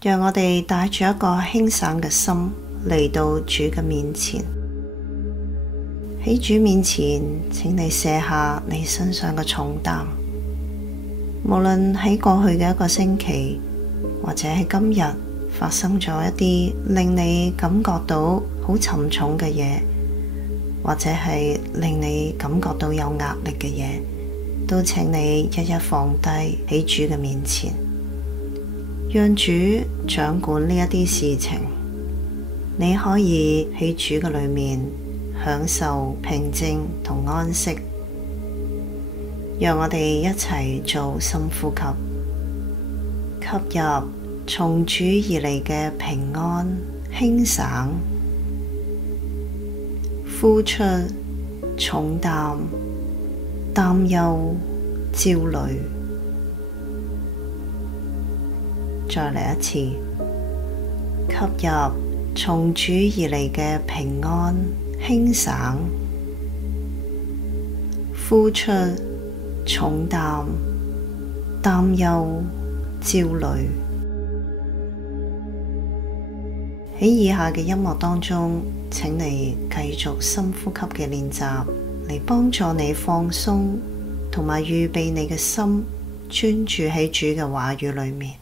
讓我哋帶住一個輕省嘅心嚟到主嘅面前。喺主面前，請你卸下你身上嘅重擔。無論喺過去嘅一個星期，或者喺今日發生咗一啲令你感覺到好沉重嘅嘢，或者係令你感覺到有壓力嘅嘢，都請你一一放低喺主嘅面前，讓主掌管呢一啲事情。你可以喺主嘅裏面享受平靜同安息。讓我哋一齊做深呼吸，吸入從主而嚟嘅平安、輕省，呼出重擔、擔憂、焦慮。再嚟一次，吸入從主而嚟嘅平安、輕省，呼出重擔、擔憂、焦慮。喺以下嘅音樂當中，請你繼續深呼吸嘅練習，嚟幫助你放鬆，同埋預備你嘅心，專注喺主嘅話語裏面。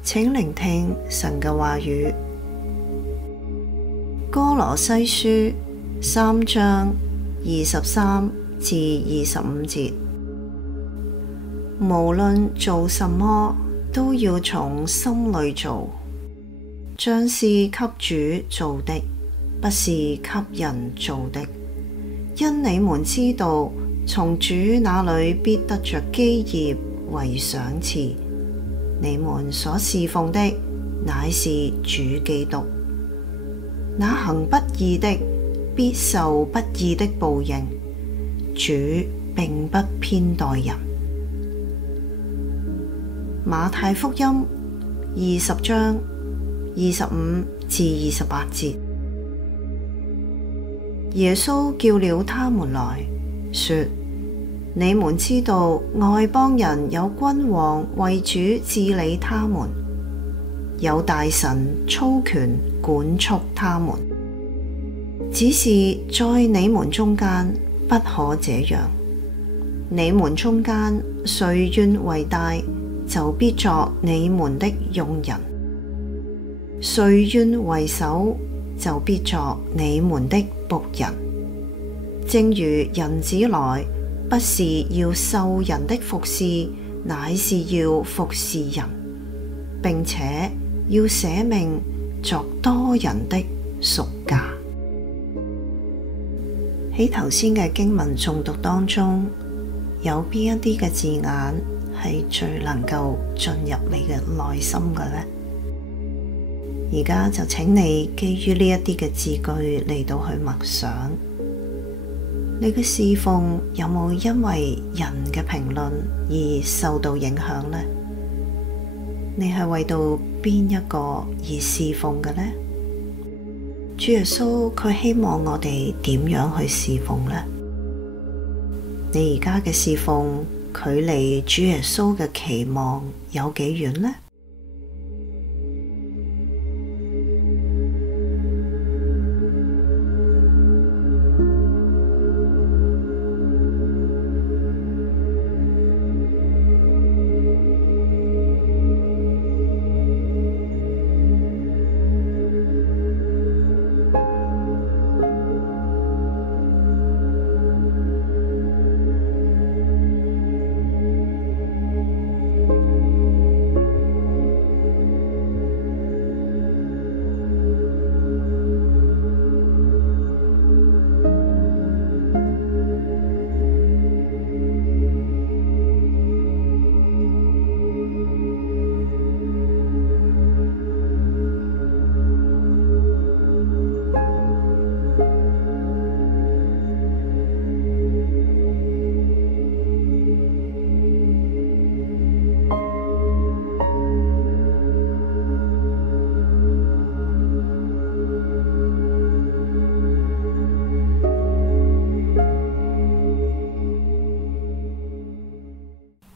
請聆聽神嘅話語。歌羅西書3章23至25節，無論做什麼，都要從心裏做，像是給主做的，不是給人做的。因你們知道，從主那裏必得着基業為賞賜。你們所侍奉的乃是主基督。那行不義的必受不義的報應，主並不偏待人。馬太福音20章25至28節，耶穌叫了他們來，說：你們知道外邦人有君王為主治理他們，有大臣操權管束他們。只是在你們中間不可這樣。你們中間誰願為大，就必作你們的用人；誰願為首，就必作你們的僕人。正如人子來，不是要受人的服侍，乃是要服侍人，並且要捨命作多人的贖價。喺頭先嘅經文誦讀當中，有邊一啲嘅字眼係最能夠進入你嘅內心嘅呢？而家就請你基於呢一啲嘅字句嚟到去默想。你嘅侍奉有冇因為人嘅評論而受到影響呢？你係為到邊一個而侍奉嘅呢？主耶穌佢希望我哋點樣去侍奉呢？你而家嘅侍奉距離主耶穌嘅期望有幾遠呢？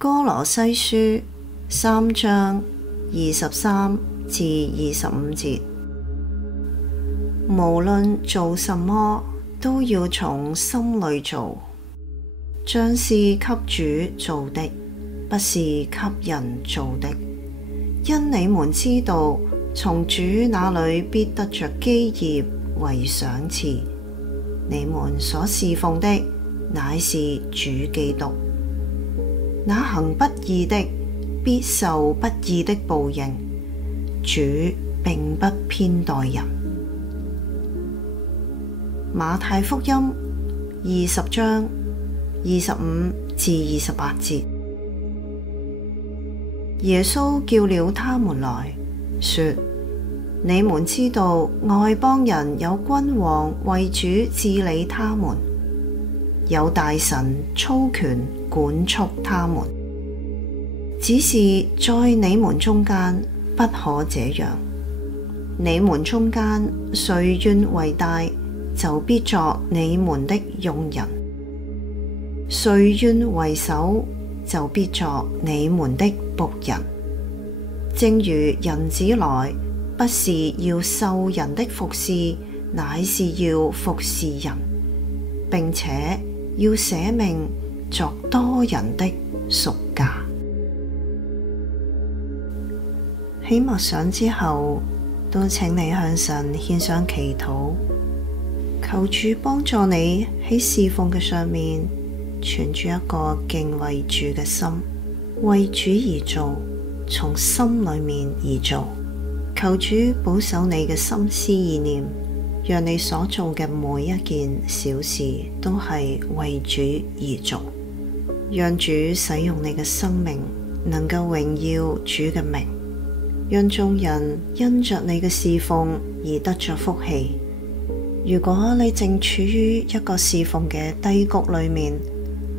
歌羅西書3章23至25節，無論做什麼，都要從心裏做，像是給主做的，不是給人做的。因你們知道，從主那裏必得着基業為賞賜。你們所侍奉的，乃是主基督。那行不義的，必受不義的報應。主並不偏待人。馬太福音20章25至28節，耶穌叫了他們來，說：你們知道外邦人有君王為主治理他們，有大臣操權管束他們。只是在你們中間不可這樣。你們中間誰願為大，就必作你們的用人；誰願為首，就必作你們的僕人。正如人子來，不是要受人的服侍，乃是要服侍人，並且要捨命作多人的贖價。喺默想之後，都請你向神獻上祈禱，求主幫助你喺侍奉嘅上面存住一個敬畏主嘅心，為主而做，從心裏面而做。求主保守你嘅心思意念，讓你所做嘅每一件小事都係為主而做，讓主使用你嘅生命，能夠榮耀主嘅名，讓眾人因着你嘅侍奉而得着福氣。如果你正處於一個侍奉嘅低谷裏面，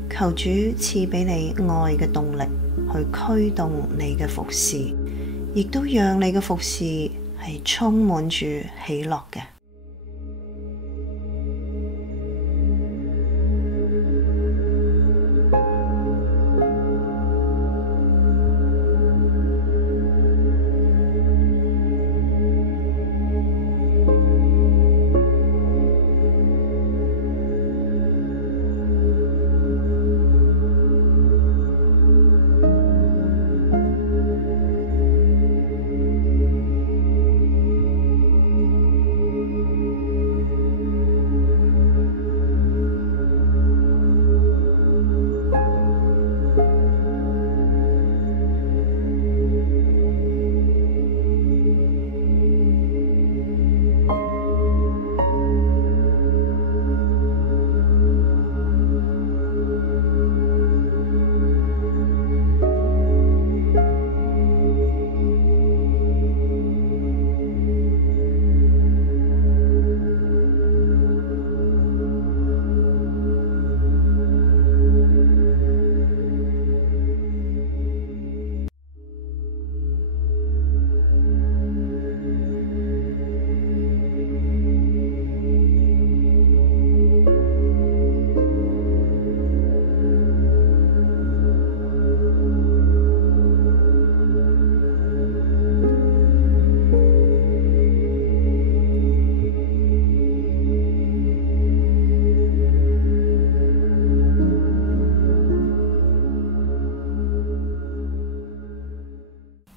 求主賜俾你愛嘅動力去驅動你嘅服侍，亦都讓你嘅服侍係充滿住喜樂嘅。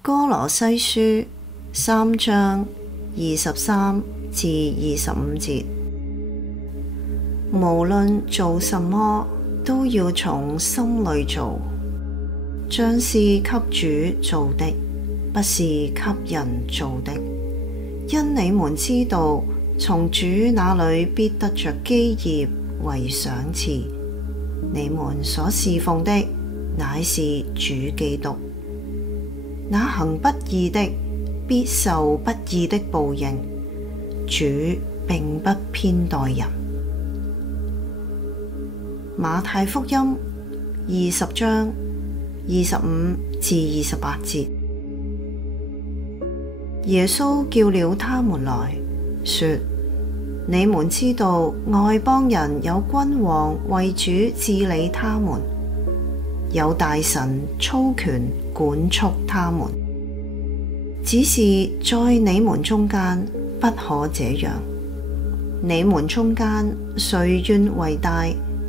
歌羅西書3章23至25節，無論做什麼，都要從心裏做，像是給主做的，不是給人做的。因你們知道，從主那裏必得着基業為賞賜。你們所侍奉的，乃是主基督。那行不義的，必受不義的報應。主並不偏待人。馬太福音20章25至28節，耶穌叫了他們來，說：你們知道外邦人有君王為主治理他們，有大臣操權管束他們，只是在你們中間不可這樣。你們中間誰願為大，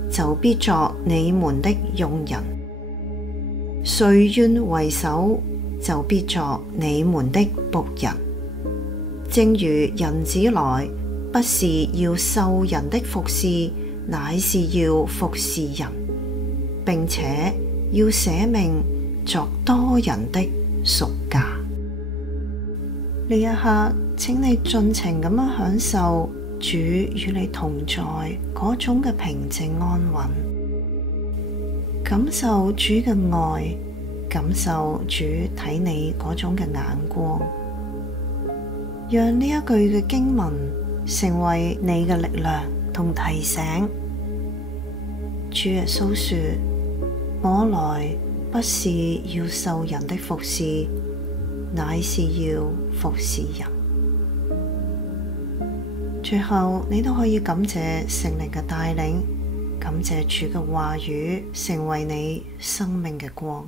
就必作你們的用人；誰願為首，就必作你們的僕人。正如人子來，不是要受人的服侍，乃是要服侍人，並且要捨命作多人的贖價。呢一刻，請你盡情咁樣享受主與你同在嗰種嘅平靜安穩，感受主嘅愛，感受主睇你嗰種嘅眼光，讓呢一句嘅經文成為你嘅力量同提醒。主耶穌說：我來不是要受人的服侍，乃是要服侍人。最後，你都可以感謝聖靈嘅帶領，感謝主嘅話語成為你生命嘅光。